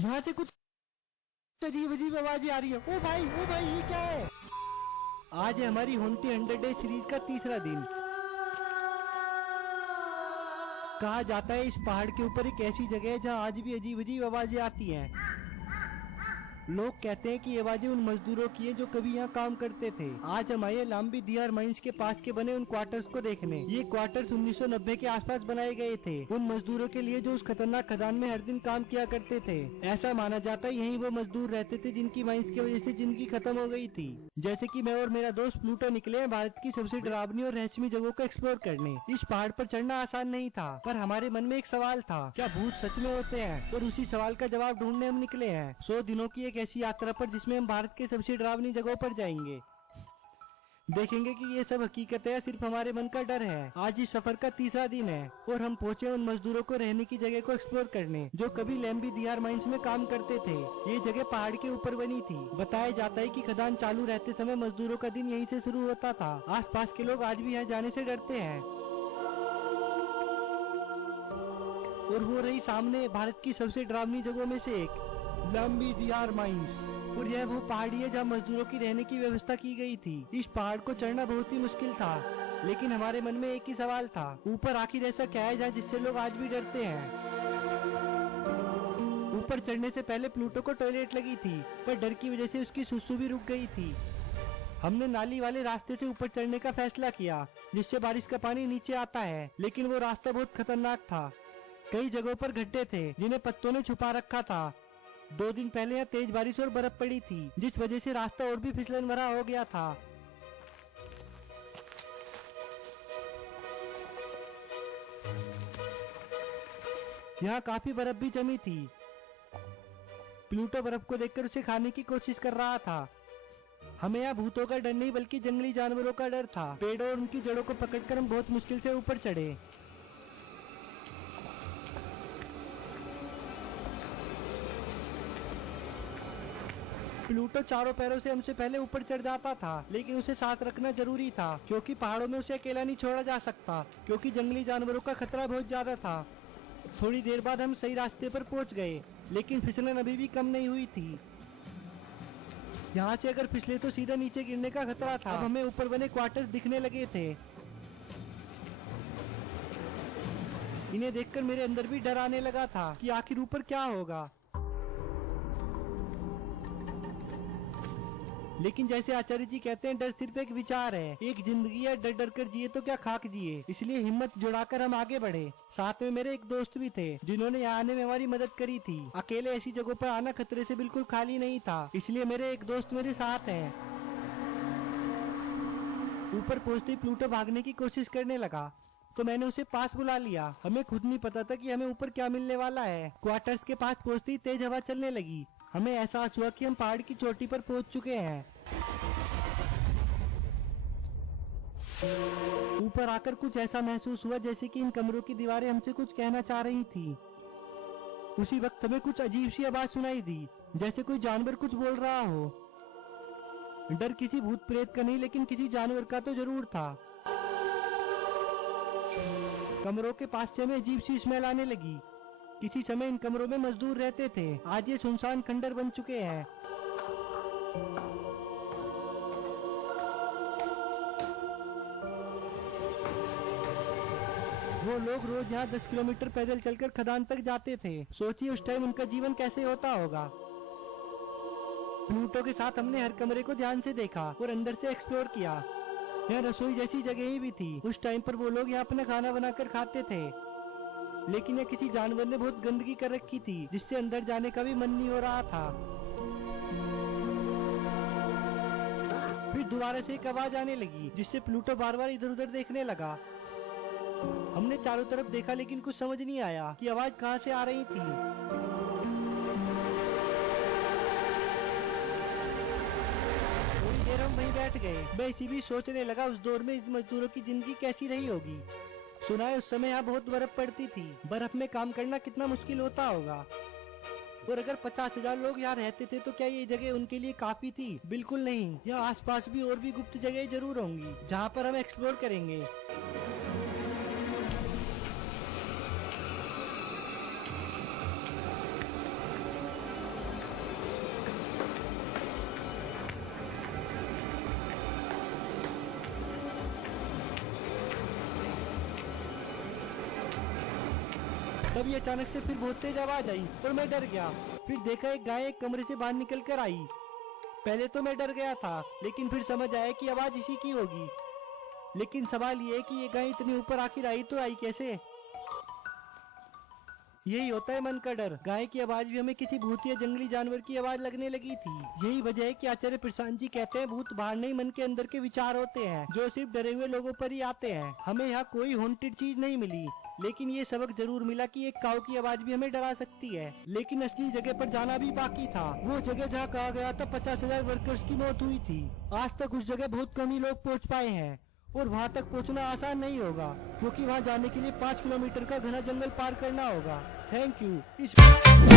यहाँ से कुछ अजीब अजीब आवाजें आ रही है। ओ भाई ये क्या है? आज है हमारी हॉन्टेड 100 डे सीरीज का तीसरा दिन। कहा जाता है इस पहाड़ के ऊपर एक ऐसी जगह है जहाँ आज भी अजीब अजीब आवाजें आती हैं। लोग कहते हैं कि ये आवाजें उन मजदूरों की है जो कभी यहाँ काम करते थे। आज हम आए लांबी दियार माइंस के पास के बने उन क्वार्टर्स को देखने। ये क्वार्टर्स 1990 के आसपास बनाए गए थे उन मजदूरों के लिए जो उस खतरनाक खदान में हर दिन काम किया करते थे। ऐसा माना जाता है यहीं वो मजदूर रहते थे जिनकी माइंस की वजह से जिंदगी खत्म हो गई थी। जैसे कि मैं और मेरा दोस्त प्लूटो निकले हैं भारत की सबसे डरावनी और रहस्यमयी जगहों को एक्सप्लोर करने। इस पहाड़ पर चढ़ना आसान नहीं था, पर हमारे मन में एक सवाल था, क्या भूत सच में होते हैं? और उसी सवाल का जवाब ढूंढने हम निकले हैं 100 दिनों की एक ऐसी यात्रा पर जिसमें हम भारत के सबसे डरावनी जगहों पर जाएंगे। देखेंगे कि ये सब हकीकत है या सिर्फ हमारे मन का डर है। आज इस सफर का तीसरा दिन है और हम पहुंचे उन मजदूरों को रहने की जगह को एक्सप्लोर करने जो कभी लंबी दियार माइंस में काम करते थे। ये जगह पहाड़ के ऊपर बनी थी। बताया जाता है कि खदान चालू रहते समय मजदूरों का दिन यहीं से शुरू होता था। आसपास के लोग आज भी यहाँ जाने से डरते हैं। और वो रही सामने भारत की सबसे डरावनी जगहों में से एक, लंबी दियार माइंस। और यह वो पहाड़ी है जहाँ मजदूरों की रहने की व्यवस्था की गई थी। इस पहाड़ को चढ़ना बहुत ही मुश्किल था, लेकिन हमारे मन में एक ही सवाल था, ऊपर आखिर ऐसा क्या है जहाँ जिससे लोग आज भी डरते हैं। ऊपर चढ़ने से पहले प्लूटो को टॉयलेट लगी थी, पर डर की वजह से उसकी सुसु भी रुक गई थी। हमने नाली वाले रास्ते से ऊपर चढ़ने का फैसला किया, जिससे बारिश का पानी नीचे आता है, लेकिन वो रास्ता बहुत खतरनाक था। कई जगहों पर गड्ढे थे जिन्हें पत्तों ने छुपा रखा था। 2 दिन पहले यहाँ तेज बारिश और बर्फ पड़ी थी, जिस वजह से रास्ता और भी फिसलन भरा हो गया था। यहाँ काफी बर्फ भी जमी थी। प्लूटो बर्फ को देखकर उसे खाने की कोशिश कर रहा था। हमें यहाँ भूतों का डर नहीं बल्कि जंगली जानवरों का डर था। पेड़ों और उनकी जड़ों को पकड़कर हम बहुत मुश्किल से ऊपर चढ़े। प्लूटो चारों पैरों से हमसे पहले ऊपर चढ़ जाता था, लेकिन उसे साथ रखना जरूरी था क्योंकि पहाड़ों में उसे अकेला नहीं छोड़ा जा सकता, क्योंकि जंगली जानवरों का खतरा बहुत ज्यादा था। थोड़ी देर बाद हम सही रास्ते पर पहुंच गए, लेकिन फिसलन अभी भी कम नहीं हुई थी। यहाँ से अगर फिसले तो सीधा नीचे गिरने का खतरा था। अब हमें ऊपर बने क्वार्टर्स दिखने लगे थे। इन्हें देखकर मेरे अंदर भी डर आने लगा था कि आखिर ऊपर क्या होगा। लेकिन जैसे आचार्य जी कहते हैं, डर सिर्फ एक विचार है। एक जिंदगी है, डर डर कर जिए तो क्या खाक जिए। इसलिए हिम्मत जुड़ाकर हम आगे बढ़े। साथ में मेरे एक दोस्त भी थे जिन्होंने यहाँ आने में हमारी मदद करी थी। अकेले ऐसी जगहों पर आना खतरे से बिल्कुल खाली नहीं था, इसलिए मेरे एक दोस्त मेरे साथ है। ऊपर पहुँचते ही प्लूटो भागने की कोशिश करने लगा, तो मैंने उसे पास बुला लिया। हमें खुद नहीं पता था कि हमें ऊपर क्या मिलने वाला है। क्वार्टर्स के पास पहुँचते ही तेज हवा चलने लगी। हमें एहसास हुआ कि हम पहाड़ की चोटी पर पहुंच चुके हैं। ऊपर आकर कुछ ऐसा महसूस हुआ जैसे कि इन कमरों की दीवारें हमसे कुछ कहना चाह रही थी। उसी वक्त हमें कुछ अजीब सी आवाज सुनाई दी, जैसे कोई जानवर कुछ बोल रहा हो। डर किसी भूत प्रेत का नहीं, लेकिन किसी जानवर का तो जरूर था। कमरों के पास से हमें अजीब सी स्मेल आने लगी। किसी समय इन कमरों में मजदूर रहते थे, आज ये सुनसान खंडर बन चुके हैं। वो लोग रोज यहाँ 10 किलोमीटर पैदल चलकर खदान तक जाते थे। सोचिए उस टाइम उनका जीवन कैसे होता होगा। प्लूटो के साथ हमने हर कमरे को ध्यान से देखा और अंदर से एक्सप्लोर किया। यहाँ रसोई जैसी जगह भी थी। उस टाइम पर वो लोग यहाँ अपना खाना बनाकर खाते थे, लेकिन यह किसी जानवर ने बहुत गंदगी कर रखी थी, जिससे अंदर जाने का भी मन नहीं हो रहा था। फिर दोबारा से एक आवाज आने लगी, जिससे प्लूटो बार बार इधर उधर देखने लगा। हमने चारों तरफ देखा, लेकिन कुछ समझ नहीं आया कि आवाज कहाँ से आ रही थी। थोड़ी देर हम वहीं बैठ गए। मैं इसी भी सोचने लगा उस दौर में इस मजदूरों की जिंदगी कैसी रही होगी। सुना है उस समय यहाँ बहुत बर्फ पड़ती थी। बर्फ में काम करना कितना मुश्किल होता होगा। और अगर 50,000 लोग यहाँ रहते थे तो क्या ये जगह उनके लिए काफी थी? बिल्कुल नहीं। यहाँ आसपास भी और भी गुप्त जगह जरूर होंगी जहाँ पर हम एक्सप्लोर करेंगे। तभी अचानक से फिर बहुत तेज आवाज आई और मैं डर गया। फिर देखा एक गाय एक कमरे से बाहर निकल कर आई। पहले तो मैं डर गया था, लेकिन फिर समझ आया कि आवाज इसी की होगी। लेकिन सवाल ये है कि ये गाय इतनी ऊपर आखिर आई तो आई कैसे? यही होता है मन का डर। गाय की आवाज भी हमें किसी भूत या जंगली जानवर की आवाज लगने लगी थी। यही वजह है कि आचार्य प्रशांत जी कहते हैं भूत बाहर नहीं मन के अंदर के विचार होते हैं जो सिर्फ डरे हुए लोगों पर ही आते हैं। हमें यहाँ कोई हॉन्टेड चीज नहीं मिली, लेकिन ये सबक जरूर मिला कि एक काऊ की आवाज भी हमें डरा सकती है। लेकिन असली जगह पर जाना भी बाकी था। वो जगह जहाँ कहा गया था 50,000 वर्कर्स की मौत हुई थी। आज तक उस जगह बहुत कम ही लोग पहुँच पाए हैं और वहाँ तक पहुँचना आसान नहीं होगा, क्योंकि वहाँ जाने के लिए 5 किलोमीटर का घना जंगल पार करना होगा। Thank you.